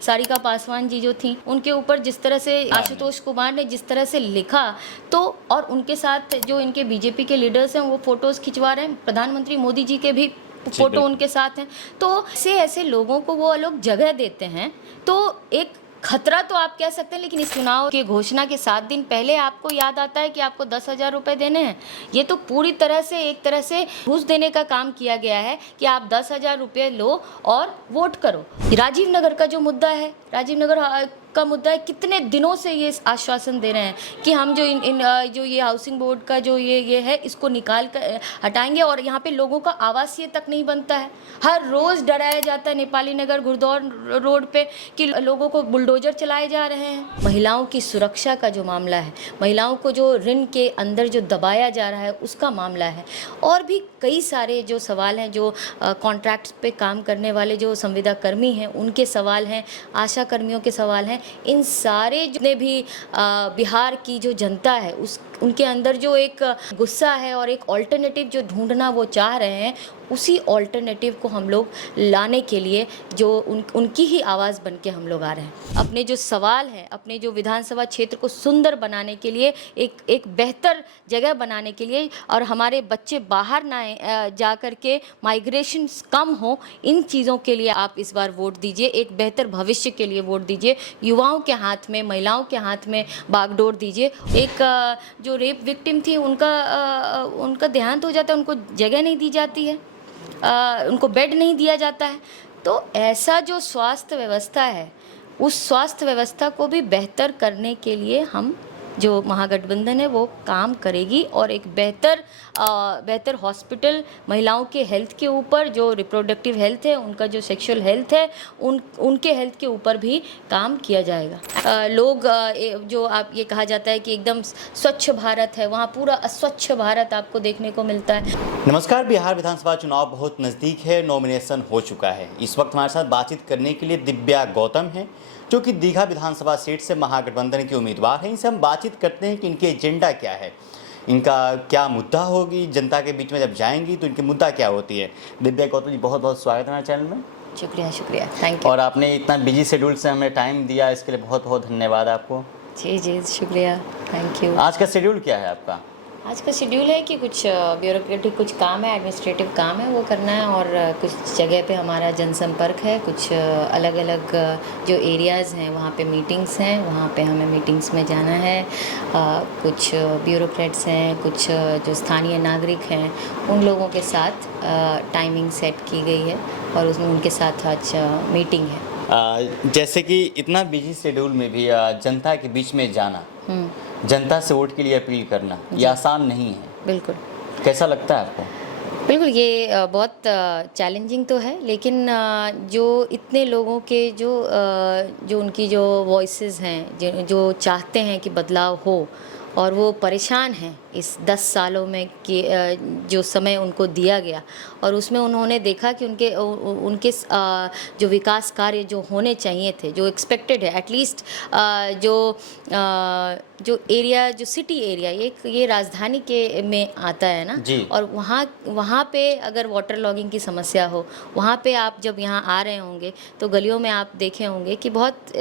सारिका पासवान जी जो थी, उनके ऊपर जिस तरह से आशुतोष कुमार ने जिस तरह से लिखा, तो और उनके साथ जो इनके बीजेपी के लीडर्स हैं वो फोटोज़ खिंचवा रहे हैं, प्रधानमंत्री मोदी जी के भी फोटो उनके साथ हैं। तो ऐसे लोगों को वो लोग जगह देते हैं, तो एक खतरा तो आप कह सकते हैं, लेकिन इस चुनाव की घोषणा के 7 दिन पहले आपको याद आता है कि आपको 10,000 रुपए देने हैं। ये तो पूरी तरह से एक तरह से घूस देने का काम किया गया है कि आप 10,000 रुपये लो और वोट करो। राजीव नगर का जो मुद्दा है, राजीव नगर का मुद्दा है, कितने दिनों से ये आश्वासन दे रहे हैं कि हम जो जो ये हाउसिंग बोर्ड का जो ये है, इसको निकाल कर हटाएंगे, और यहाँ पे लोगों का आवासीय तक नहीं बनता है। हर रोज़ डराया जाता है नेपाली नगर गुरदौर रोड पे कि लोगों को बुलडोजर चलाए जा रहे हैं। महिलाओं की सुरक्षा का जो मामला है, महिलाओं को जो ऋण के अंदर जो दबाया जा रहा है उसका मामला है, और भी कई सारे जो सवाल हैं, जो कॉन्ट्रैक्ट्स पे काम करने वाले जो संविदा कर्मी हैं उनके सवाल हैं, आशा कर्मियों के सवाल हैं। इन सारे जितने भी बिहार की जो जनता है उनके अंदर जो एक गुस्सा है और एक ऑल्टरनेटिव जो ढूंढना वो चाह रहे हैं, उसी ऑल्टरनेटिव को हम लोग लाने के लिए जो उनकी ही आवाज़ बन के हम लोग आ रहे हैं। अपने जो सवाल हैं, अपने जो विधानसभा क्षेत्र को सुंदर बनाने के लिए, एक बेहतर जगह बनाने के लिए, और हमारे बच्चे बाहर ना जा कर के माइग्रेशन कम हो, इन चीज़ों के लिए आप इस बार वोट दीजिए। एक बेहतर भविष्य के लिए वोट दीजिए। युवाओं के हाथ में, महिलाओं के हाथ में बागडोर दीजिए। एक जो रेप विक्टिम थी उनका देहांत हो जाता है, उनको जगह नहीं दी जाती है, उनको बेड नहीं दिया जाता है। तो ऐसा जो स्वास्थ्य व्यवस्था है, उस स्वास्थ्य व्यवस्था को भी बेहतर करने के लिए हम जो महागठबंधन है वो काम करेगी, और एक बेहतर हॉस्पिटल, महिलाओं के हेल्थ के ऊपर, जो रिप्रोडक्टिव हेल्थ है उनका, जो सेक्सुअल हेल्थ है उनके हेल्थ के ऊपर भी काम किया जाएगा। लोग जो आप ये कहा जाता है कि एकदम स्वच्छ भारत है, वहाँ पूरा अस्वच्छ भारत आपको देखने को मिलता है। नमस्कार, बिहार विधानसभा चुनाव बहुत नज़दीक है, नॉमिनेशन हो चुका है। इस वक्त हमारे साथ बातचीत करने के लिए दिव्या गौतम हैं, जो कि दीघा विधानसभा सीट से महागठबंधन के उम्मीदवार हैं। इनसे हम बातचीत करते हैं कि इनके एजेंडा क्या है, इनका क्या मुद्दा होगी, जनता के बीच में जब जाएंगी तो इनकी मुद्दा क्या होती है। दिव्या गौतम जी, बहुत बहुत स्वागत है हमारे चैनल में। शुक्रिया, थैंक यू। और आपने इतना बिजी शेड्यूल से हमें टाइम दिया, इसके लिए बहुत बहुत धन्यवाद आपको। जी, शुक्रिया, थैंक यू। आज का शेड्यूल क्या है आपका? आज का शेड्यूल है कि कुछ ब्यूरोक्रेटिक कुछ काम है, एडमिनिस्ट्रेटिव काम है, वो करना है, और कुछ जगह पे हमारा जनसंपर्क है, कुछ अलग अलग जो एरियाज़ हैं वहाँ पे मीटिंग्स हैं, वहाँ पे हमें मीटिंग्स में जाना है। कुछ ब्यूरोक्रेट्स हैं, कुछ जो स्थानीय नागरिक हैं, उन लोगों के साथ टाइमिंग सेट की गई है, और उसमें उनके साथ आज मीटिंग है। जैसे कि इतना बिजी शेड्यूल में भी जनता के बीच में जाना, जनता से वोट के लिए अपील करना, ये आसान नहीं है। बिल्कुल। कैसा लगता है आपको? बिल्कुल, ये बहुत चैलेंजिंग तो है, लेकिन जो इतने लोगों के जो उनकी जो वॉइसेस हैं, जो चाहते हैं कि बदलाव हो, और वो परेशान हैं इस 10 सालों में कि जो समय उनको दिया गया, और उसमें उन्होंने देखा कि उनके जो विकास कार्य जो होने चाहिए थे, जो एक्सपेक्टेड है एटलीस्ट, जो एरिया, जो सिटी एरिया, ये राजधानी के में आता है ना, और वहाँ पे अगर वाटर लॉगिंग की समस्या हो, वहाँ पे आप जब यहाँ आ रहे होंगे तो गलियों में आप देखे होंगे कि बहुत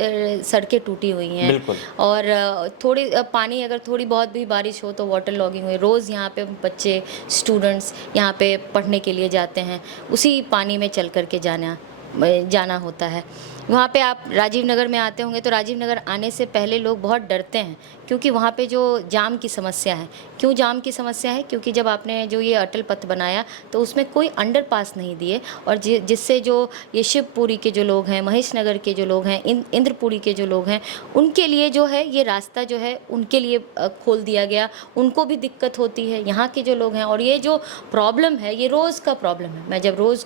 सड़कें टूटी हुई हैं, और थोड़ी पानी, अगर थोड़ी बहुत भी बारिश हो तो वाटर लॉगिंग हुई। रोज़ यहाँ पे बच्चे, स्टूडेंट्स यहाँ पे पढ़ने के लिए जाते हैं, उसी पानी में चल कर के जाना होता है। वहाँ पे आप राजीव नगर में आते होंगे तो राजीव नगर आने से पहले लोग बहुत डरते हैं, क्योंकि वहाँ पे जो जाम की समस्या है। क्यों जाम की समस्या है? क्योंकि जब आपने जो ये अटल पथ बनाया तो उसमें कोई अंडरपास नहीं दिए, और जिससे जो ये शिवपुरी के जो लोग हैं, महेश नगर के जो लोग हैं, इंद्रपुरी के जो लोग हैं, उनके लिए जो है ये रास्ता जो है उनके लिए खोल दिया गया। उनको भी दिक्कत होती है, यहाँ के जो लोग हैं, और ये जो प्रॉब्लम है ये रोज़ का प्रॉब्लम है। मैं जब रोज़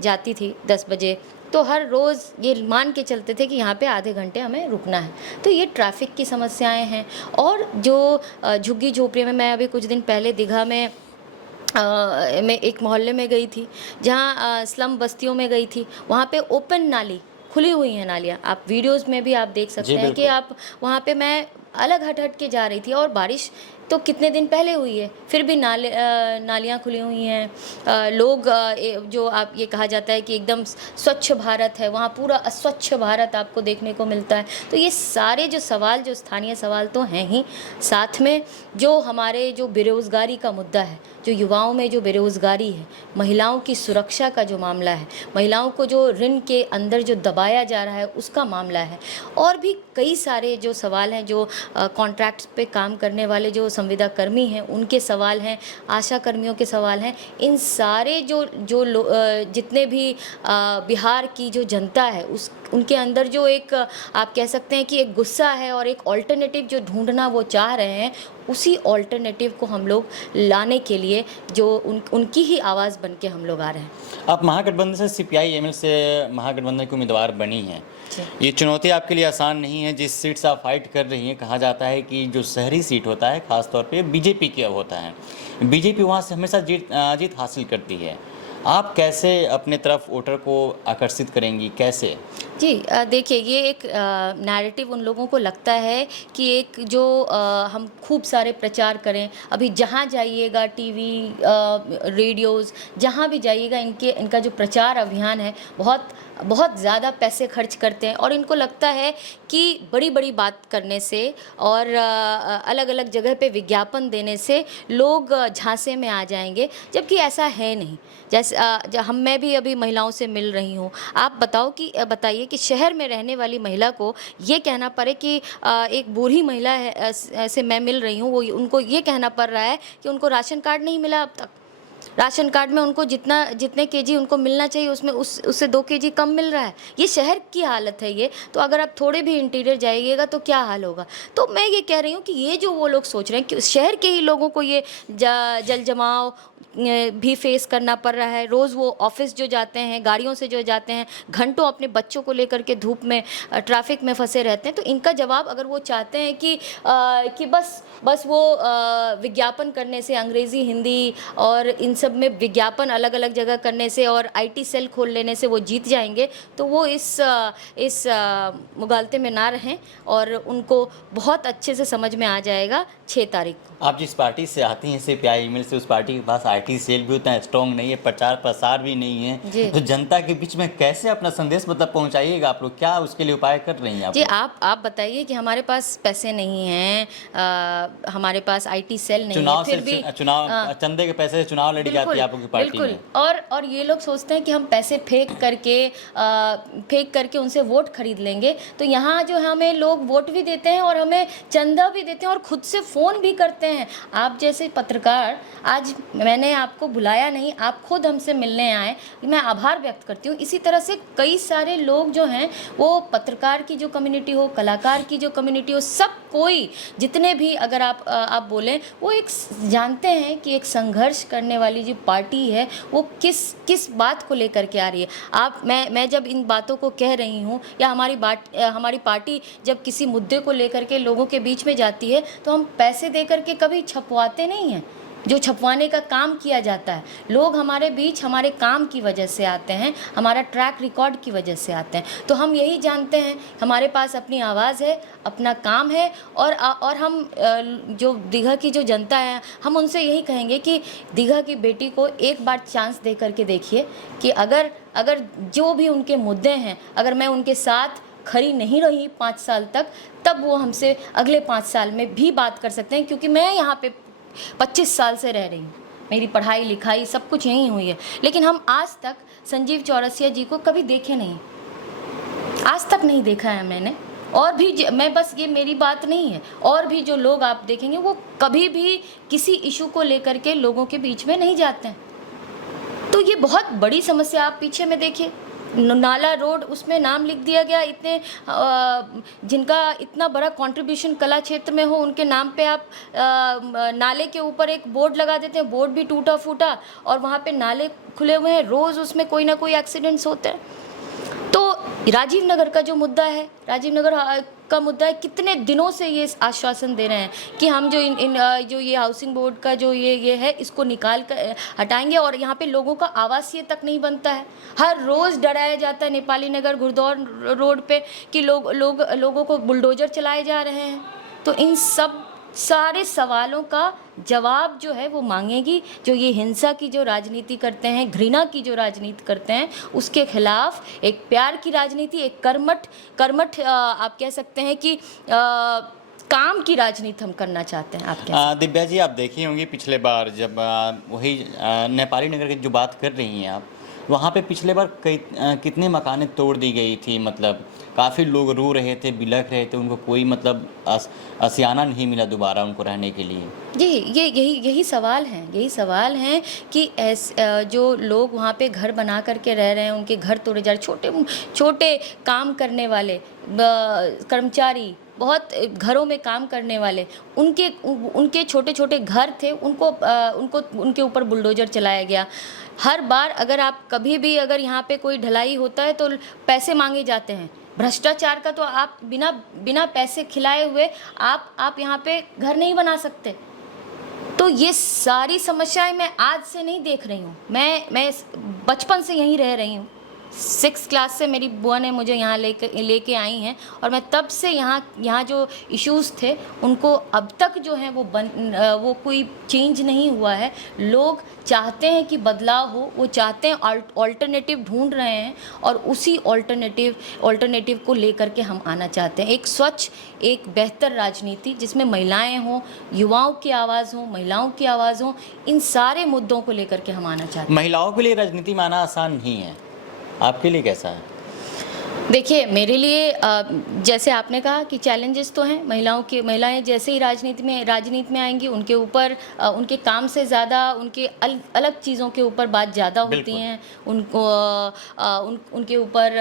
जाती थी 10 बजे, तो हर रोज़ ये मान के चलते थे कि यहाँ पे आधे घंटे हमें रुकना है। तो ये ट्रैफिक की समस्याएं हैं, और जो झुग्गी झोपड़ी में, मैं अभी कुछ दिन पहले दीघा में मैं एक मोहल्ले में गई थी, जहाँ स्लम बस्तियों में गई थी, वहाँ पे ओपन नाली खुली हुई हैं नालियाँ। आप वीडियोस में भी आप देख सकते हैं कि आप वहाँ पे, मैं अलग हट के जा रही थी, और बारिश तो कितने दिन पहले हुई है, फिर भी नालियाँ खुली हुई हैं। लोग जो आप ये कहा जाता है कि एकदम स्वच्छ भारत है, वहाँ पूरा अस्वच्छ भारत आपको देखने को मिलता है। तो ये सारे जो सवाल, जो स्थानीय सवाल तो हैं ही, साथ में जो हमारे जो बेरोज़गारी का मुद्दा है, जो युवाओं में जो बेरोज़गारी है, महिलाओं की सुरक्षा का जो मामला है, महिलाओं को जो ऋण के अंदर जो दबाया जा रहा है उसका मामला है, और भी कई सारे जो सवाल हैं, जो कॉन्ट्रैक्ट्स पे काम करने वाले जो संविदा कर्मी हैं उनके सवाल हैं, आशा कर्मियों के सवाल हैं। इन सारे जितने भी बिहार की जो जनता है उनके अंदर जो एक आप कह सकते हैं कि एक गुस्सा है और एक ऑल्टरनेटिव जो ढूंढना वो चाह रहे हैं, उसी ऑल्टरनेटिव को हम लोग लाने के लिए जो उनकी ही आवाज़ बन के हम लोग आ रहे हैं। आप महागठबंधन से CPI-ML से महागठबंधन की उम्मीदवार बनी हैं। ये चुनौती आपके लिए आसान नहीं है। जिस सीट से आप फाइट कर रही हैं, कहा जाता है कि जो शहरी सीट होता है खासतौर पे बीजेपी का होता है, बीजेपी वहाँ से हमेशा जीत हासिल करती है। आप कैसे अपने तरफ वोटर को आकर्षित करेंगी, कैसे? जी देखिए, ये एक नैरेटिव उन लोगों को लगता है कि एक जो हम खूब सारे प्रचार करें। अभी जहाँ जाइएगा, टीवी, रेडियोज़, जहाँ भी जाइएगा, इनका जो प्रचार अभियान है बहुत बहुत ज़्यादा पैसे खर्च करते हैं, और इनको लगता है कि बड़ी बड़ी बात करने से और अलग अलग जगह पे विज्ञापन देने से लोग झांसे में आ जाएंगे, जबकि ऐसा है नहीं। जैसे मैं भी अभी महिलाओं से मिल रही हूँ। आप बताइए कि शहर में रहने वाली महिला को ये कहना पड़े कि एक बूढ़ी महिला है से मैं मिल रही हूँ, वो उनको ये कहना पड़ रहा है कि उनको राशन कार्ड नहीं मिला अब तक। राशन कार्ड में उनको जितने केजी उनको मिलना चाहिए उसमें उससे 2 केजी कम मिल रहा है। ये शहर की हालत है ये। तो अगर आप थोड़े भी इंटीरियर जाइएगा तो क्या हाल होगा। तो मैं ये कह रही हूँ कि ये जो वो लोग सोच रहे हैं कि शहर के ही लोगों को ये जल जमाव भी फेस करना पड़ रहा है। रोज़ वो ऑफिस जो जाते हैं, गाड़ियों से जो जाते हैं, घंटों अपने बच्चों को लेकर के धूप में ट्रैफिक में फंसे रहते हैं। तो इनका जवाब अगर वो चाहते हैं कि बस वो विज्ञापन करने से, अंग्रेज़ी, हिंदी और इन सब में विज्ञापन अलग अलग जगह करने से और IT सेल खोल लेने से वो जीत जाएंगे, तो वो इस मुगालते में ना रहें, और उनको बहुत अच्छे से समझ में आ जाएगा 6 तारीख को। आप जिस पार्टी से आती हैं, CPI-ML से, उस पार्टी के पास IT सेल भी उतना स्ट्रॉन्ग नहीं है, प्रचार प्रसार भी नहीं है, तो जनता के बीच में कैसे अपना संदेश पहुंचाइएगा आप लोग? क्या उसके लिए उपाय कर रही हैं आप? जी आप बताइए कि हमारे पास पैसे नहीं हैं, हमारे पास IT सेल नहीं है, फिर भी चंदे के पैसे से चुनाव लड़ी जाती है आप लोग की पार्टी में। और ये लोग सोचते हैं कि हम पैसे फेंक करके उनसे वोट खरीद लेंगे। तो यहाँ जो हमें लोग वोट भी देते हैं और हमें चंदा भी देते हैं और खुद से फ़ोन भी करते हैं। आप जैसे पत्रकार, आज मैंने आपको बुलाया नहीं, आप खुद हमसे मिलने आए, मैं आभार व्यक्त करती हूँ। इसी तरह से कई सारे लोग जो हैं, वो पत्रकार की जो कम्युनिटी हो, कलाकार की जो कम्युनिटी हो, सब कोई जितने भी अगर आप बोलें, वो एक जानते हैं कि एक संघर्ष करने वाली जो पार्टी है वो किस बात को लेकर के आ रही है। मैं जब इन बातों को कह रही हूँ, या हमारी पार्टी जब किसी मुद्दे को लेकर के लोगों के बीच में जाती है, तो हम पैसे दे करके कभी छपवाते नहीं हैं। जो छपवाने का काम किया जाता है, लोग हमारे बीच हमारे काम की वजह से आते हैं, हमारा ट्रैक रिकॉर्ड की वजह से आते हैं। तो हम यही जानते हैं, हमारे पास अपनी आवाज़ है, अपना काम है, और हम जो दीघा की जो जनता है, हम उनसे यही कहेंगे कि दीघा की बेटी को एक बार चांस दे करके देखिए कि अगर जो भी उनके मुद्दे हैं, अगर मैं उनके साथ खड़ी नहीं रही 5 साल तक, तब वो हमसे अगले 5 साल में भी बात कर सकते हैं, क्योंकि मैं यहाँ पे 25 साल से रह रही हूँ, मेरी पढ़ाई लिखाई सब कुछ यहीं हुई है। लेकिन हम आज तक संजीव चौरसिया जी को कभी देखे नहीं, आज तक नहीं देखा है मैंने। और भी मैं बस ये मेरी बात नहीं है, और भी जो लोग आप देखेंगे वो कभी भी किसी इशू को लेकर के लोगों के बीच में नहीं जाते हैं। तो ये बहुत बड़ी समस्या। आप पीछे में देखिए, नाला रोड, उसमें नाम लिख दिया गया, इतने जिनका इतना बड़ा कंट्रीब्यूशन कला क्षेत्र में हो, उनके नाम पे आप नाले के ऊपर एक बोर्ड लगा देते हैं, बोर्ड भी टूटा फूटा, और वहाँ पे नाले खुले हुए हैं, रोज़ उसमें कोई ना कोई एक्सीडेंट्स होते हैं। तो राजीव नगर का जो मुद्दा है, राजीव नगर का मुद्दा है, कितने दिनों से ये आश्वासन दे रहे हैं कि हम जो ये हाउसिंग बोर्ड का जो ये है, इसको निकाल कर हटाएंगे, और यहाँ पे लोगों का आवासीय तक नहीं बनता है। हर रोज़ डराया जाता है नेपाली नगर गुरदौर रोड पे कि लोगों को बुलडोजर चलाए जा रहे हैं। तो इन सब सारे सवालों का जवाब जो है वो मांगेगी। जो ये हिंसा की जो राजनीति करते हैं, घृणा की जो राजनीति करते हैं, उसके खिलाफ एक प्यार की राजनीति, एक कर्मठ आप कह सकते हैं कि काम की राजनीति हम करना चाहते हैं। आप क्या दिव्या जी, आप देखी होंगी पिछले बार जब वही नेपाली नगर की जो बात कर रही हैं आप, वहाँ पे पिछले बार कितने मकानें तोड़ दी गई थी। मतलब काफ़ी लोग रो रहे थे, बिलख रहे थे, उनको कोई मतलब आशियाना नहीं मिला दोबारा उनको रहने के लिए। जी, यही सवाल हैं कि जो लोग वहाँ पे घर बना करके रह रहे हैं, उनके घर तोड़े जा रहे, छोटे काम करने वाले कर्मचारी, बहुत घरों में काम करने वाले, उनके छोटे छोटे घर थे, उनके ऊपर बुलडोजर चलाया गया। हर बार अगर आप कभी भी अगर यहाँ पे कोई ढलाई होता है तो पैसे मांगे जाते हैं। भ्रष्टाचार का तो आप बिना पैसे खिलाए हुए आप यहाँ पे घर नहीं बना सकते। तो ये सारी समस्याएं मैं आज से नहीं देख रही हूँ, मैं बचपन से यहीं रह रही हूँ। 6th क्लास से मेरी बुआ ने मुझे यहाँ लेके आई हैं और मैं तब से यहाँ जो इश्यूज़ थे उनको अब तक जो है वो कोई चेंज नहीं हुआ है। लोग चाहते हैं कि बदलाव हो, वो चाहते हैं, ऑल्टरनेटिव ढूंढ रहे हैं और उसी ऑल्टरनेटिव को लेकर के हम आना चाहते हैं। एक स्वच्छ, एक बेहतर राजनीति जिसमें महिलाएं हों, युवाओं की आवाज़ हो, महिलाओं की आवाज़ हो, इन सारे मुद्दों को लेकर के हम आना चाहते हैं। महिलाओं के लिए राजनीति में आना आसान नहीं है, आपके लिए कैसा है? देखिए, मेरे लिए जैसे आपने कहा कि चैलेंजेस तो हैं। महिलाएं जैसे ही राजनीति में आएंगी, उनके ऊपर उनके काम से ज़्यादा उनके अलग चीज़ों के ऊपर बात ज़्यादा होती हैं। उनके ऊपर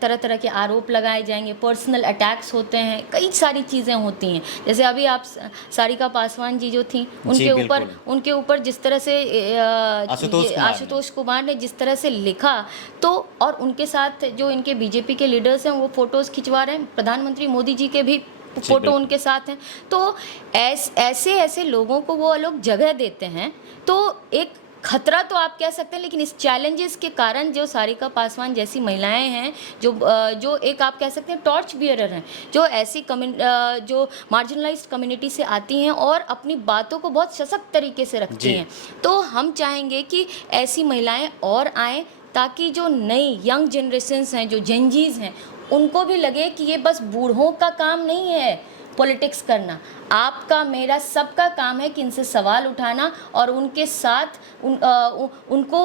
तरह तरह के आरोप लगाए जाएंगे, पर्सनल अटैक्स होते हैं, कई सारी चीज़ें होती हैं। जैसे अभी आप सारिका पासवान जी जो थी, उनके ऊपर जिस तरह से आशुतोष कुमार ने जिस तरह से लिखा, तो और उनके साथ जो इनके बीजेपी के लीडर्स हैं वो फोटोज़ खिंचवा रहे हैं, प्रधानमंत्री मोदी जी के भी फोटो उनके साथ हैं। तो ऐसे लोगों को वो लोग जगह देते हैं, तो एक खतरा तो आप कह सकते हैं। लेकिन इस चैलेंजेस के कारण जो सारिका पासवान जैसी महिलाएं हैं, जो एक आप कह सकते हैं टॉर्च बियरर हैं, जो ऐसी जो मार्जिनलाइज्ड कम्युनिटी से आती हैं और अपनी बातों को बहुत सशक्त तरीके से रखती हैं, तो हम चाहेंगे कि ऐसी महिलाएं और आएँ, ताकि जो नई यंग जनरेशन्स हैं, जो जेनजीज हैं, उनको भी लगे कि ये बस बूढ़ों का काम नहीं है पॉलिटिक्स करना। आपका, मेरा, सबका काम है कि इनसे सवाल उठाना और उनके साथ उनको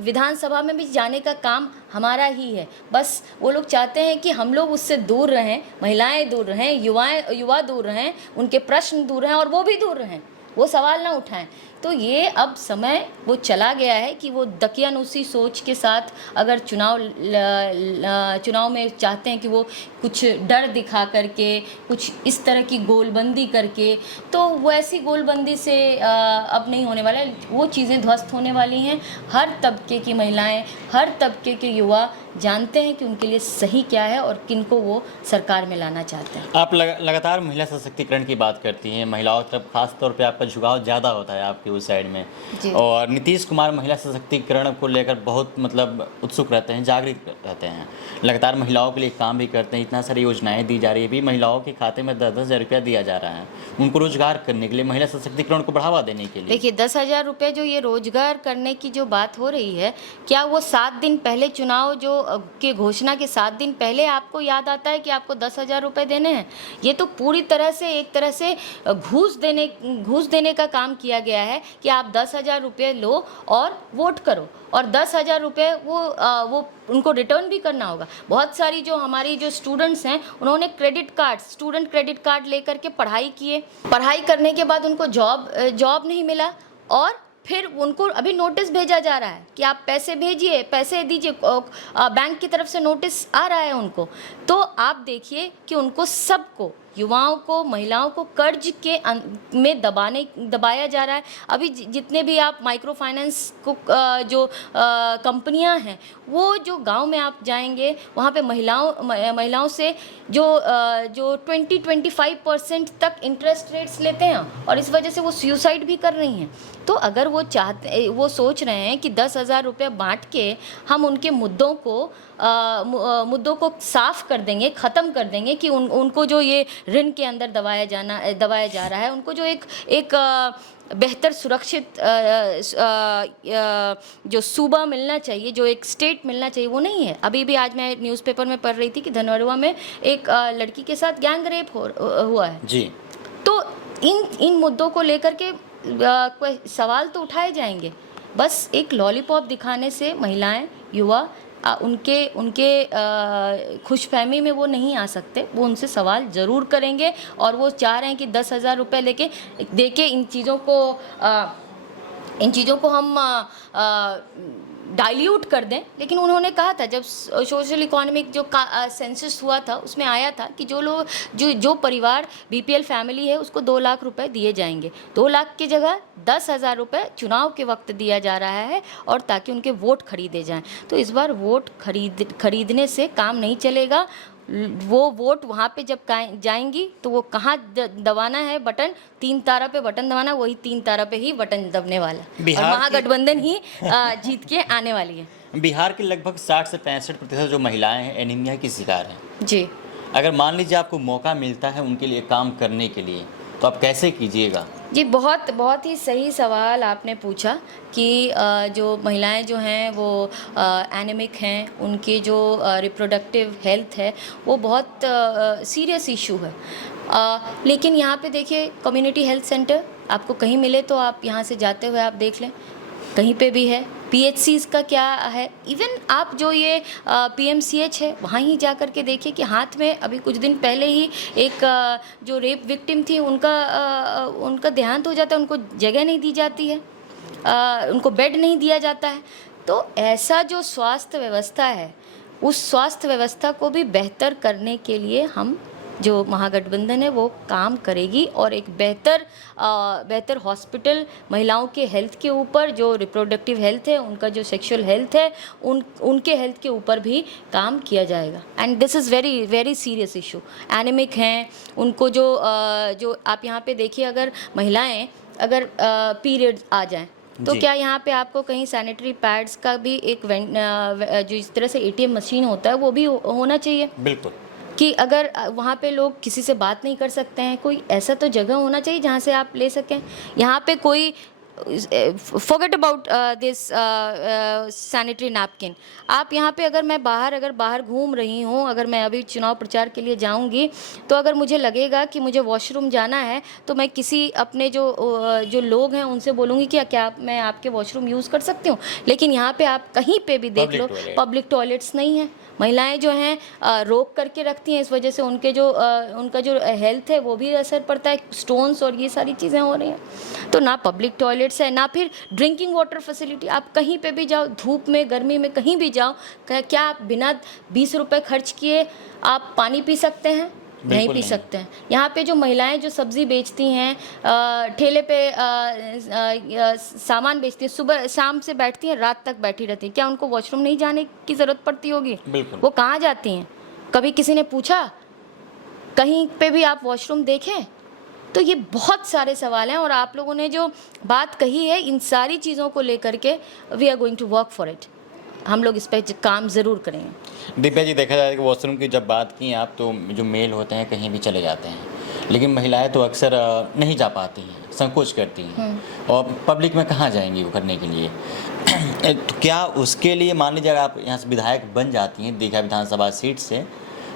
विधानसभा में भी जाने का काम हमारा ही है। बस वो लोग चाहते हैं कि हम लोग उससे दूर रहें, महिलाएं दूर रहें, युवा दूर रहें, उनके प्रश्न दूर रहें और वो भी दूर रहें, वो सवाल ना उठाएं। तो ये अब समय वो चला गया है कि वो दकियानूसी सोच के साथ अगर चुनाव में चाहते हैं कि वो कुछ डर दिखा करके, कुछ इस तरह की गोलबंदी करके, तो वो ऐसी गोलबंदी से अब नहीं होने वाला है। वो चीज़ें ध्वस्त होने वाली हैं। हर तबके की महिलाएं, हर तबके के युवा जानते हैं कि उनके लिए सही क्या है और किनको वो सरकार में लाना चाहते हैं। आप लगातार महिला सशक्तिकरण की बात करती हैं, महिलाओं की तरफ खास तौर पे आपका झुकाव ज़्यादा होता है आपकी उस साइड में, और नीतीश कुमार महिला सशक्तिकरण को लेकर बहुत मतलब उत्सुक रहते हैं, जागृत रहते हैं, लगातार महिलाओं के लिए काम भी करते हैं। इतना सारी योजनाएं दी जा रही है, भी महिलाओं के खाते में 10-10 हज़ार रुपया दिया जा रहा है उनको रोजगार करने के लिए, महिला सशक्तिकरण को बढ़ावा देने के लिए। देखिए, 10,000 रुपये जो ये रोजगार करने की जो बात हो रही है, क्या वो 7 दिन पहले चुनाव जो के घोषणा के 7 दिन पहले आपको याद आता है कि आपको 10,000 रुपये देने हैं? ये तो पूरी तरह से एक तरह से घूस देने का काम किया गया है कि आप 10,000 रुपये लो और वोट करो, और 10,000 रुपये वो उनको रिटर्न भी करना होगा। बहुत सारी जो हमारी जो स्टूडेंट्स हैं, उन्होंने स्टूडेंट क्रेडिट कार्ड लेकर के पढ़ाई किए, पढ़ाई करने के बाद उनको जॉब नहीं मिला और फिर उनको अभी नोटिस भेजा जा रहा है कि आप पैसे भेजिए, पैसे दीजिए, बैंक की तरफ से नोटिस आ रहा है उनको। तो आप देखिए कि उनको सबको, युवाओं को, महिलाओं को कर्ज के में दबाया जा रहा है। अभी जितने भी आप माइक्रो फाइनेंस को जो कंपनियां हैं, वो जो गांव में आप जाएंगे, वहाँ पे महिलाओं से जो 20-25% तक इंटरेस्ट रेट्स लेते हैं और इस वजह से वो सुसाइड भी कर रही हैं। तो अगर वो सोच रहे हैं कि 10,000 रुपये बांट के हम उनके मुद्दों को साफ कर देंगे, ख़त्म कर देंगे, कि उनको जो ये ऋण के अंदर दबाया जा रहा है, उनको जो एक बेहतर सुरक्षित जो सूबा मिलना चाहिए, जो एक स्टेट मिलना चाहिए, वो नहीं है। अभी भी आज मैं न्यूज़पेपर में पढ़ रही थी कि धनवरवा में एक लड़की के साथ गैंग रेप हुआ है जी। तो इन मुद्दों को लेकर के कोई सवाल तो उठाए जाएंगे। बस एक लॉलीपॉप दिखाने से महिलाएं, युवा उनके खुशफहमी में वो नहीं आ सकते, वो उनसे सवाल ज़रूर करेंगे और वो चाह रहे हैं कि 10,000 रुपये लेके देके इन चीज़ों को हम डाइल्यूट कर दें। लेकिन उन्होंने कहा था, जब सोशल इकोनॉमिक जो सेंसस हुआ था उसमें आया था कि जो परिवार बीपीएल फैमिली है उसको 2 लाख रुपए दिए जाएंगे। 2 लाख की जगह 10,000 रुपये चुनाव के वक्त दिया जा रहा है, और ताकि उनके वोट खरीदे जाएं। तो इस बार वोट खरीदने से काम नहीं चलेगा। वो वोट वहाँ पे जब जाएंगी तो वो कहाँ दबाना है बटन, 3 तारा पे बटन दबाना, वही 3 तारा पे ही बटन दबने वाला, और महागठबंधन ही जीत के आने वाली है। बिहार के लगभग 60 से 65% जो महिलाएं हैं एनीमिया की शिकार हैं जी। अगर मान लीजिए आपको मौका मिलता है उनके लिए काम करने के लिए, तो आप कैसे कीजिएगा? जी, बहुत ही सही सवाल आपने पूछा कि जो महिलाएं जो हैं वो एनीमिक हैं, उनकी जो रिप्रोडक्टिव हेल्थ है वो बहुत सीरियस इशू है। लेकिन यहाँ पे देखिए, कम्युनिटी हेल्थ सेंटर आपको कहीं मिले तो आप यहाँ से जाते हुए आप देख लें, कहीं पे भी है। PHCs का क्या है, इवन आप जो ये PMCH है वहाँ ही जा कर के देखिए कि हाथ में अभी कुछ दिन पहले ही एक जो रेप विक्टिम थी उनका देहांत हो जाता है, उनको जगह नहीं दी जाती है, उनको बेड नहीं दिया जाता है। तो ऐसा जो स्वास्थ्य व्यवस्था है, उस स्वास्थ्य व्यवस्था को भी बेहतर करने के लिए हम जो महागठबंधन है वो काम करेगी, और एक बेहतर हॉस्पिटल महिलाओं के हेल्थ के ऊपर, जो रिप्रोडक्टिव हेल्थ है, उनका जो सेक्सुअल हेल्थ है, उनके हेल्थ के ऊपर भी काम किया जाएगा। And this is very very serious issue. Anaemic हैं, उनको जो आप यहाँ पे देखिए, अगर महिलाएं अगर पीरियड आ जाएं तो क्या यहाँ पे आपको कहीं सैनिटरी पैड्स का भी एक जो इस तरह से ATM मशीन होता है वो भी होना चाहिए। बिल्कुल, कि अगर वहाँ पे लोग किसी से बात नहीं कर सकते हैं, कोई ऐसा तो जगह होना चाहिए जहाँ से आप ले सकें। यहाँ पे कोई forget about this sanitary napkin। आप यहाँ पे अगर मैं बाहर घूम रही हूँ, अगर मैं अभी चुनाव प्रचार के लिए जाऊँगी, तो अगर मुझे लगेगा कि मुझे वॉशरूम जाना है तो मैं किसी अपने जो लोग हैं उनसे बोलूँगी कि क्या मैं आपके वॉशरूम यूज़ कर सकती हूँ। लेकिन यहाँ पे आप कहीं पे भी देख लो, पब्लिक टॉयलेट्स नहीं है। महिलाएं जो हैं रोक करके रखती हैं, इस वजह से उनका जो हेल्थ है वो भी असर पड़ता है, स्टोन्स और ये सारी चीज़ें हो रही हैं। तो ना पब्लिक टॉयलेट्स है, ना फिर ड्रिंकिंग वाटर फैसिलिटी। आप कहीं पे भी जाओ, धूप में गर्मी में कहीं भी जाओ, क्या आप बिना 20 रुपये खर्च किए आप पानी पी सकते हैं? नहीं पी सकते हैं। यहाँ पे जो महिलाएं जो सब्ज़ी बेचती हैं, ठेले पे सामान बेचती हैं, सुबह शाम से बैठती हैं, रात तक बैठी रहती हैं, क्या उनको वॉशरूम नहीं जाने की ज़रूरत पड़ती होगी? वो कहाँ जाती हैं? कभी किसी ने पूछा? कहीं पे भी आप वॉशरूम देखें? तो ये बहुत सारे सवाल हैं, और आप लोगों ने जो बात कही है, इन सारी चीज़ों को लेकर के we are going to work for it. हम लोग इस पर काम ज़रूर करेंगे। दिव्या जी, देखा जाए कि वॉशरूम की जब बात की आप, तो जो मेल होते हैं कहीं भी चले जाते हैं, लेकिन महिलाएं तो अक्सर नहीं जा पाती हैं, संकोच करती हैं, और पब्लिक में कहाँ जाएंगी वो करने के लिए। तो क्या उसके लिए मान लीजिए अगर आप यहाँ से विधायक बन जाती हैं दीघा विधानसभा सीट से,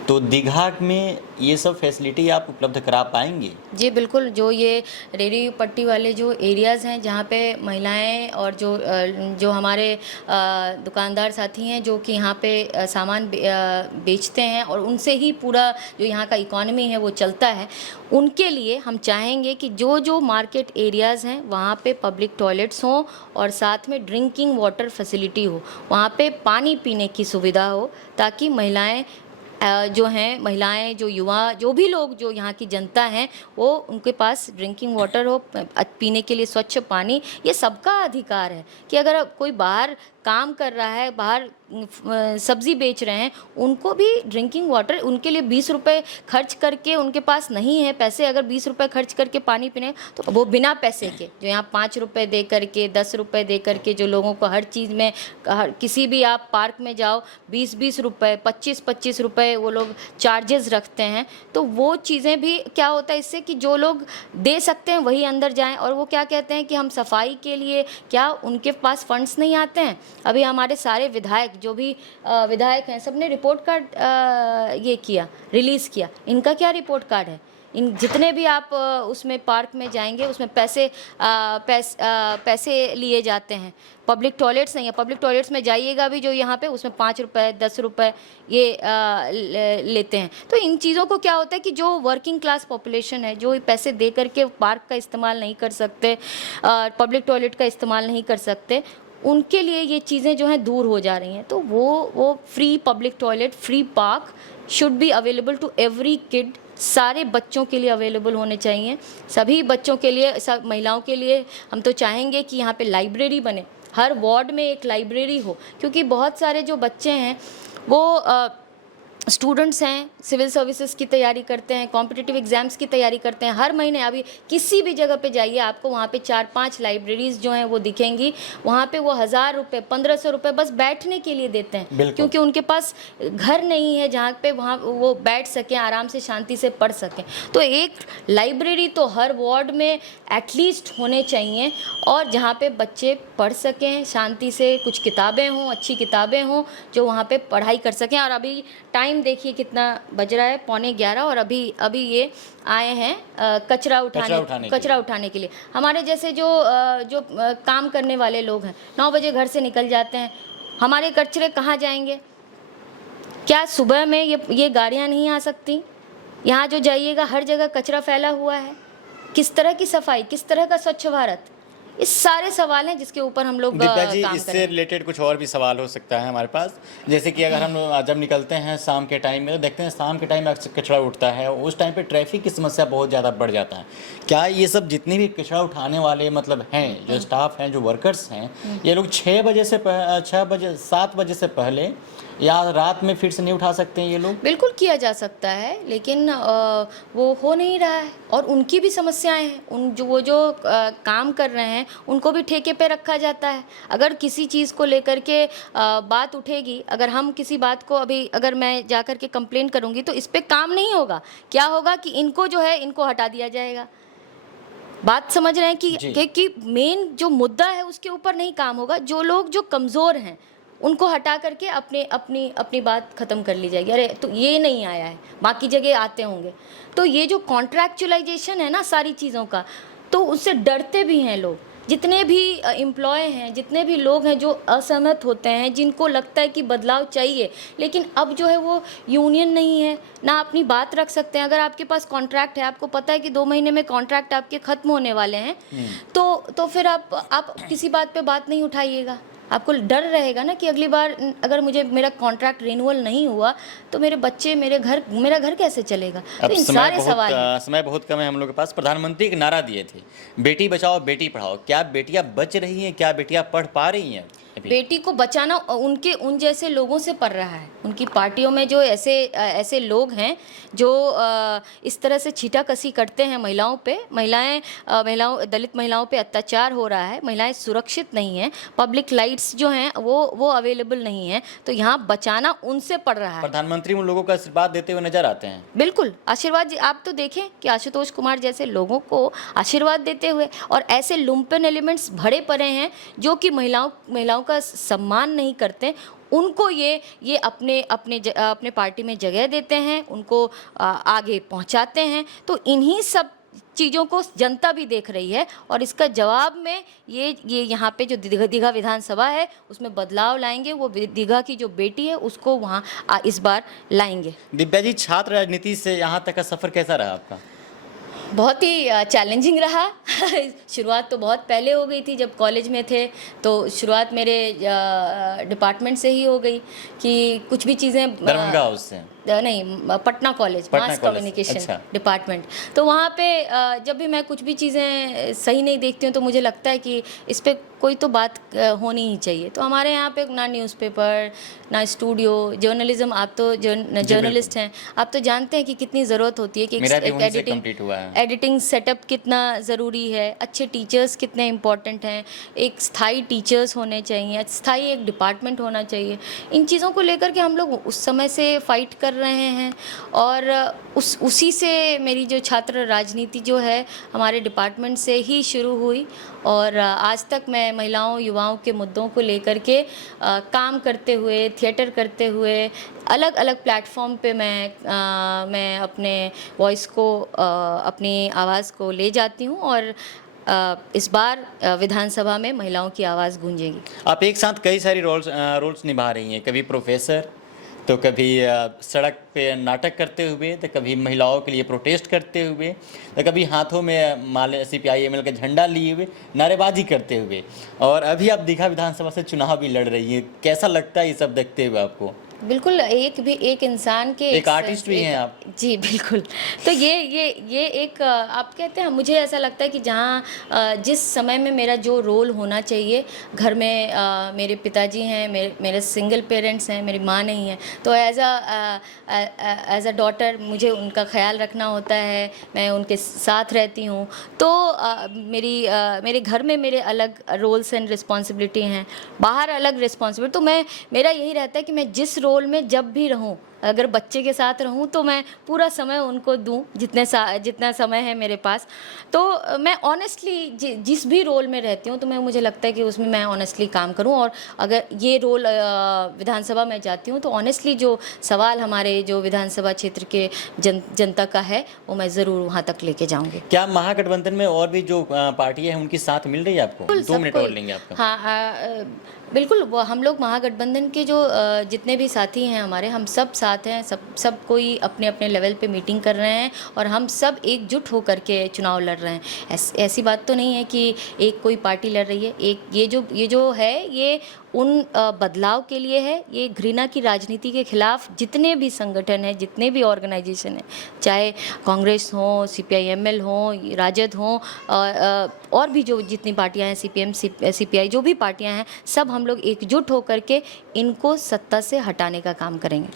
तो दीघा में ये सब फैसिलिटी आप उपलब्ध करा पाएंगे? जी बिल्कुल। जो ये रेडी पट्टी वाले जो एरियाज़ हैं जहाँ पे महिलाएं और जो हमारे दुकानदार साथी हैं जो कि यहाँ पे सामान बेचते हैं, और उनसे ही पूरा जो यहाँ का इकोनॉमी है वो चलता है, उनके लिए हम चाहेंगे कि जो मार्केट एरियाज़ हैं वहाँ पे पब्लिक टॉयलेट्स हों, और साथ में ड्रिंकिंग वाटर फैसिलिटी हो, वहाँ पे पानी पीने की सुविधा हो, ताकि महिलाएं जो हैं, महिलाएं, जो युवा, जो भी लोग, जो यहाँ की जनता हैं, वो उनके पास ड्रिंकिंग वाटर हो, पीने के लिए स्वच्छ पानी। ये सबका अधिकार है कि अगर कोई बाहर काम कर रहा है, बाहर सब्जी बेच रहे हैं उनको भी ड्रिंकिंग वाटर, उनके लिए 20 रुपये खर्च करके, उनके पास नहीं है पैसे, अगर 20 रुपये खर्च करके पानी पीने तो वो बिना पैसे के, जो यहाँ 5 रुपये दे करके 10 रुपये दे करके जो लोगों को हर चीज़ में, किसी भी आप पार्क में जाओ 20-20 रुपये 25-25 रुपये वो लोग चार्जेस रखते हैं। तो वो चीज़ें भी क्या होता है इससे कि जो लोग दे सकते हैं वही अंदर जाएं, और वो क्या कहते हैं कि हम सफाई के लिए, क्या उनके पास फंड्स नहीं आते हैं? अभी हमारे सारे विधायक जो भी विधायक हैं सबने रिपोर्ट कार्ड ये किया, रिलीज़ किया। इनका क्या रिपोर्ट कार्ड है? इन जितने भी आप उसमें पार्क में जाएंगे उसमें पैसे लिए जाते हैं। पब्लिक टॉयलेट्स नहीं है, पब्लिक टॉयलेट्स में जाइएगा भी जो यहाँ पे उसमें 5 रुपये 10 रुपये ये लेते हैं। तो इन चीज़ों को क्या होता है कि जो वर्किंग क्लास पॉपुलेशन है, जो पैसे दे करके पार्क का इस्तेमाल नहीं कर सकते, पब्लिक टॉयलेट का इस्तेमाल नहीं कर सकते, उनके लिए ये चीज़ें जो हैं दूर हो जा रही हैं। तो वो free public toilet, free park should be available to every kid, सारे बच्चों के लिए अवेलेबल होने चाहिए, सभी बच्चों के लिए, सब महिलाओं के लिए। हम तो चाहेंगे कि यहाँ पे लाइब्रेरी बने, हर वार्ड में एक लाइब्रेरी हो, क्योंकि बहुत सारे जो बच्चे हैं वो स्टूडेंट्स हैं, सिविल सर्विसेज की तैयारी करते हैं, कॉम्पिटिटिव एग्ज़ाम्स की तैयारी करते हैं। हर महीने अभी किसी भी जगह पे जाइए आपको वहाँ पे 4-5 लाइब्रेरीज़ जो हैं वो दिखेंगी। वहाँ पे वो 1000 रुपये 1500 रुपये बस बैठने के लिए देते हैं, क्योंकि उनके पास घर नहीं है जहाँ पे वहाँ वो बैठ सकें, आराम से शांति से पढ़ सकें। तो एक लाइब्रेरी तो हर वार्ड में एटलीस्ट होने चाहिए, और जहाँ पे बच्चे पढ़ सकें शांति से, कुछ किताबें हों, अच्छी किताबें हों जो वहाँ पे पढ़ाई कर सकें। और अभी टाइम देखिए कितना बज रहा है, 11:15, और अभी ये आए हैं कचरा उठाने के लिए। हमारे जैसे जो काम करने वाले लोग हैं 9 बजे घर से निकल जाते हैं, हमारे कचरे कहाँ जाएंगे? क्या सुबह में ये गाड़ियाँ नहीं आ सकती? यहाँ जो जाइएगा हर जगह कचरा फैला हुआ है। किस तरह की सफाई, किस तरह का स्वच्छ भारत? इस सारे सवाल हैं जिसके ऊपर हम लोग दिव्या जी, इससे रिलेटेड कुछ और भी सवाल हो सकता है हमारे पास। जैसे कि अगर हम जब निकलते हैं शाम के टाइम में तो देखते हैं शाम के टाइम में कचरा उठता है, उस टाइम पे ट्रैफिक की समस्या बहुत ज़्यादा बढ़ जाता है। क्या ये सब जितने भी कचरा उठाने वाले मतलब हैं, जो स्टाफ हैं, जो वर्कर्स हैं, ये लोग 7 बजे से पहले या रात में फिर से नहीं उठा सकते हैं ये लोग? बिल्कुल किया जा सकता है, लेकिन वो हो नहीं रहा है, और उनकी भी समस्याएं हैं। वो जो काम कर रहे हैं उनको भी ठेके पे रखा जाता है। अगर किसी चीज़ को लेकर के बात उठेगी, अगर हम किसी बात को अभी अगर मैं जा कर के कंप्लेन करूँगी तो इस पे काम नहीं होगा। क्या होगा कि इनको जो है इनको हटा दिया जाएगा। बात समझ रहे हैं कि मेन जो मुद्दा है उसके ऊपर नहीं काम होगा। जो लोग जो कमज़ोर हैं उनको हटा करके अपनी बात ख़त्म कर ली जाएगी। अरे तो ये नहीं आया है, बाकी जगह आते होंगे। तो ये जो कॉन्ट्रैक्चुअलाइजेशन है ना सारी चीज़ों का, तो उससे डरते भी हैं लोग। जितने भी एम्प्लॉय हैं, जितने भी लोग हैं जो असहमत होते हैं, जिनको लगता है कि बदलाव चाहिए, लेकिन अब जो है वो यूनियन नहीं है, ना अपनी बात रख सकते हैं। अगर आपके पास कॉन्ट्रैक्ट है, आपको पता है कि 2 महीने में कॉन्ट्रैक्ट आपके ख़त्म होने वाले हैं, तो फिर आप किसी बात पे बात नहीं उठाइएगा। आपको डर रहेगा ना कि अगली बार अगर मेरा कॉन्ट्रैक्ट रिन्यूअल नहीं हुआ तो मेरे बच्चे, मेरा घर कैसे चलेगा? तो इन सारे सवाल समय बहुत कम है हम लोग के पास। प्रधानमंत्री एक नारा दिए थे, बेटी बचाओ बेटी पढ़ाओ। क्या बेटियां बच रही हैं? क्या बेटियां पढ़ पा रही हैं? बेटी को बचाना उन जैसे लोगों से पड़ रहा है। उनकी पार्टियों में जो ऐसे लोग हैं जो इस तरह से छीटाकसी करते हैं महिलाओं पे, दलित महिलाओं पे अत्याचार हो रहा है, महिलाएं सुरक्षित नहीं हैं, पब्लिक लाइट्स जो हैं वो अवेलेबल नहीं है, तो यहाँ बचाना उनसे पड़ रहा है। प्रधानमंत्री उन लोगों को आशीर्वाद देते हुए नजर आते हैं। बिल्कुल आशीर्वाद, आप तो देखें कि आशुतोष कुमार जैसे लोगों को आशीर्वाद देते हुए, और ऐसे लुम्पेन एलिमेंट्स भरे पड़े हैं जो कि महिलाओं का सम्मान नहीं करते, उनको ये अपने पार्टी में जगह देते हैं, उनको आगे पहुंचाते हैं। तो इन्हीं सब चीज़ों को जनता भी देख रही है, और इसका जवाब में ये यहाँ पे जो दीघा विधानसभा है उसमें बदलाव लाएंगे। वो दीघा की जो बेटी है उसको वहाँ इस बार लाएंगे। दिव्या जी, छात्र राजनीति से यहाँ तक का सफ़र कैसा रहा आपका? बहुत ही चैलेंजिंग रहा। शुरुआत तो बहुत पहले हो गई थी, जब कॉलेज में थे तो शुरुआत मेरे डिपार्टमेंट से ही हो गई कि कुछ भी चीज़ें दरभंगा हाउस से नहीं पटना कॉलेज पटना मास कॉलेज, कम्युनिकेशन अच्छा। डिपार्टमेंट। तो वहाँ पे जब भी मैं कुछ भी चीज़ें सही नहीं देखती हूँ तो मुझे लगता है कि इस पे कोई तो बात होनी ही चाहिए। तो हमारे यहाँ पे ना न्यूज़पेपर ना स्टूडियो, जर्नलिज्म, आप तो जर्नलिस्ट हैं, आप तो जानते हैं कि कितनी ज़रूरत होती है कि मेरा भी एक वहीं से कंप्लीट हुआ है। एडिटिंग सेटअप कितना ज़रूरी है, अच्छे टीचर्स कितने इम्पॉर्टेंट हैं, एक स्थायी टीचर्स होने चाहिए, स्थायी एक डिपार्टमेंट होना चाहिए। इन चीज़ों को लेकर के हम लोग उस समय से फाइट कर रहे हैं और उसी से मेरी जो छात्र राजनीति जो है हमारे डिपार्टमेंट से ही शुरू हुई और आज तक मैं महिलाओं युवाओं के मुद्दों को लेकर के काम करते हुए, थिएटर करते हुए, अलग अलग प्लेटफॉर्म पे मैं अपने वॉइस को, अपनी आवाज़ को ले जाती हूँ और इस बार विधानसभा में महिलाओं की आवाज़ गूंजेगी। आप एक साथ कई सारी रोल्स निभा रही हैं, कभी प्रोफेसर, तो कभी सड़क पे नाटक करते हुए, तो कभी महिलाओं के लिए प्रोटेस्ट करते हुए, तो कभी हाथों में CPI-ML का झंडा लिए हुए नारेबाजी करते हुए, और अभी आप दीघा विधानसभा से चुनाव भी लड़ रही हैं। कैसा लगता है ये सब देखते हुए आपको? बिल्कुल, एक इंसान के एक आर्टिस्ट भी हैं आप। जी बिल्कुल। तो ये एक आप कहते हैं, मुझे ऐसा लगता है कि जहाँ जिस समय में मेरा जो रोल होना चाहिए, घर में मेरे पिताजी हैं, मेरे सिंगल पेरेंट्स हैं, मेरी माँ नहीं है, तो एज अ डॉटर मुझे उनका ख्याल रखना होता है, मैं उनके साथ रहती हूँ। तो मेरे घर में मेरे अलग रोल्स एंड रिस्पॉन्सिबिलिटी हैं, बाहर अलग रिस्पॉन्सिबिलिटी। तो मेरा यही रहता है कि मैं जिस रोल में जब भी रहूं, अगर बच्चे के साथ रहूं तो मैं पूरा समय उनको दूं, जितना समय है मेरे पास। तो मैं ऑनेस्टली जिस भी रोल में रहती हूं तो मुझे लगता है कि उसमें मैं ऑनेस्टली काम करूं, और अगर ये रोल विधानसभा में जाती हूं तो ऑनेस्टली जो सवाल हमारे जो विधानसभा क्षेत्र के जनता का है वो मैं ज़रूर वहाँ तक लेके जाऊँगी। क्या महागठबंधन में और भी जो पार्टियां हैं उनकी साथ मिल रही है आपको? 2 मिनट और लेंगे आपका। हाँ, बिल्कुल। हम लोग महागठबंधन के जो जितने भी साथी हैं हमारे, हम सब साथ हैं, सब कोई अपने अपने लेवल पे मीटिंग कर रहे हैं और हम सब एकजुट होकर के चुनाव लड़ रहे हैं। ऐसी बात तो नहीं है कि एक कोई पार्टी लड़ रही है। ये जो है ये उन बदलाव के लिए है। ये घृणा की राजनीति के खिलाफ जितने भी संगठन हैं, जितने भी ऑर्गेनाइजेशन हैं, चाहे कांग्रेस हो, CPI-ML हो, राजद हो, और भी जो जितनी पार्टियां हैं, CPM, CPI, जो भी पार्टियां हैं, सब हम लोग एकजुट होकर के इनको सत्ता से हटाने का काम करेंगे।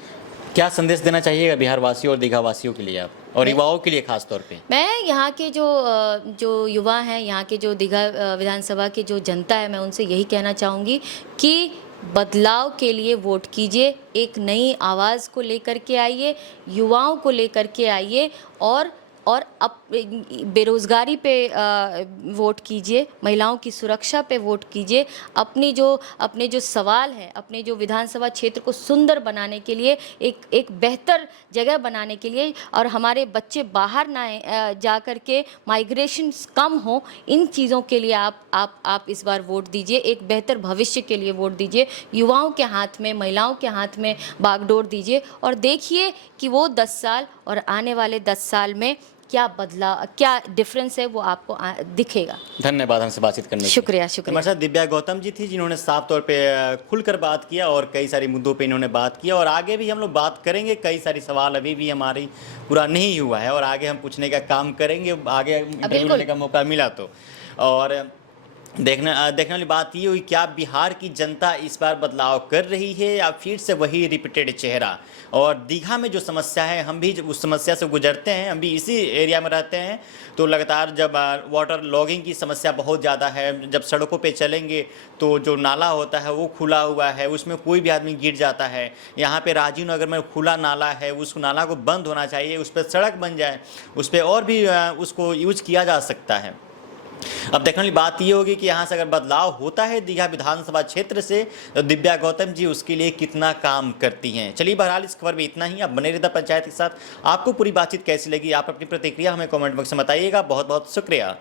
क्या संदेश देना चाहिएगा बिहार वासियों और दीघा वासियों के लिए आप, और युवाओं के लिए खास तौर पे? मैं यहाँ के जो युवा हैं, यहाँ के जो दीघा विधानसभा की जो जनता है, मैं उनसे यही कहना चाहूँगी कि बदलाव के लिए वोट कीजिए, एक नई आवाज़ को लेकर के आइए, युवाओं को लेकर के आइए, और बेरोज़गारी पे वोट कीजिए, महिलाओं की सुरक्षा पे वोट कीजिए, अपने जो सवाल हैं, अपने जो विधानसभा क्षेत्र को सुंदर बनाने के लिए, एक बेहतर जगह बनाने के लिए, और हमारे बच्चे बाहर ना जा कर के माइग्रेशन कम हो, इन चीज़ों के लिए आप इस बार वोट दीजिए। एक बेहतर भविष्य के लिए वोट दीजिए, युवाओं के हाथ में, महिलाओं के हाथ में बागडोर दीजिए, और देखिए कि वो 10 साल और आने वाले 10 साल में क्या डिफरेंस है वो आपको दिखेगा। धन्यवाद हमसे बातचीत करने के लिए। शुक्रिया। हमारे साथ दिव्या गौतम जी थी, जिन्होंने साफ तौर पे खुलकर बात किया और कई सारी मुद्दों पे इन्होंने बात किया, और आगे भी हम लोग बात करेंगे। कई सारी सवाल अभी भी हमारी पूरा नहीं हुआ है और आगे हम पूछने का काम करेंगे, आगे इंटरव्यू लेने का मौका मिला तो। और देखने वाली बात ये हुई, क्या बिहार की जनता इस बार बदलाव कर रही है या फिर से वही रिपीटेड चेहरा? और दीघा में जो समस्या है, हम भी उस समस्या से गुजरते हैं, हम भी इसी एरिया में रहते हैं। तो लगातार जब वाटर लॉगिंग की समस्या बहुत ज़्यादा है, जब सड़कों पे चलेंगे तो जो नाला होता है वो खुला हुआ है, उसमें कोई भी आदमी गिर जाता है। यहाँ पे राजीव नगर में खुला नाला है, उस नाला को बंद होना चाहिए, उस पर सड़क बन जाए, उस पर और भी उसको यूज किया जा सकता है। अब देखने वाली बात ये होगी कि यहाँ से अगर बदलाव होता है दीघा विधानसभा क्षेत्र से, तो दिव्या गौतम जी उसके लिए कितना काम करती हैं। चलिए बहरहाल इस खबर में इतना ही। आप बने रहिए पंचायत के साथ। आपको पूरी बातचीत कैसी लगी, आप अपनी प्रतिक्रिया हमें कमेंट बॉक्स में बताइएगा। बहुत बहुत शुक्रिया।